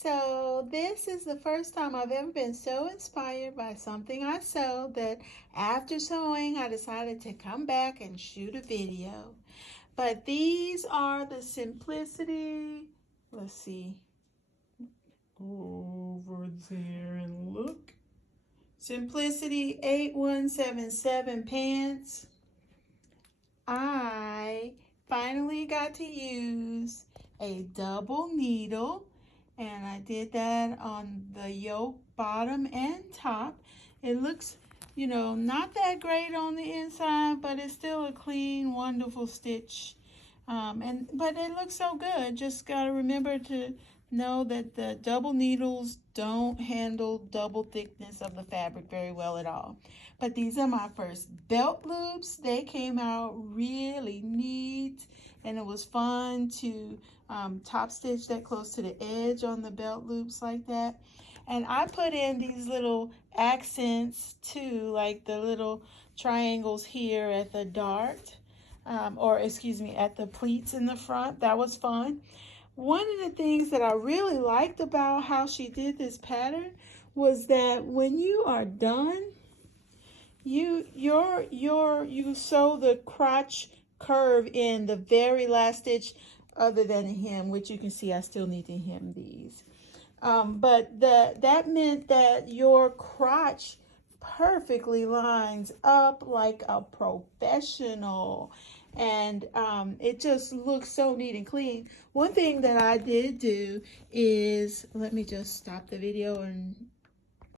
So this is the first time I've ever been so inspired by something I sewed that after sewing I decided to come back and shoot a video. But these are the Simplicity, let's see, over there and look. Simplicity 8177 pants. I finally got to use a double needle, and I did that on the yoke bottom and top. It looks, not that great on the inside, but it's still a clean, wonderful stitch. But it looks so good. Just gotta remember to know that the double needles don't handle double thickness of the fabric very well at all. But these are my first belt loops. They came out really neat, and it was fun to top stitch that close to the edge on the belt loops like that. And I put in these little accents too, like the little triangles here at the dart, or excuse me, at the pleats in the front. That was fun. One of the things that I really liked about how she did this pattern was that when you are done, you sew the crotch curve in the very last stitch other than a hem, which you can see I still need to hem these. But that meant that your crotch perfectly lines up like a professional, and it just looks so neat and clean. One thing that I did do is, let me just stop the video and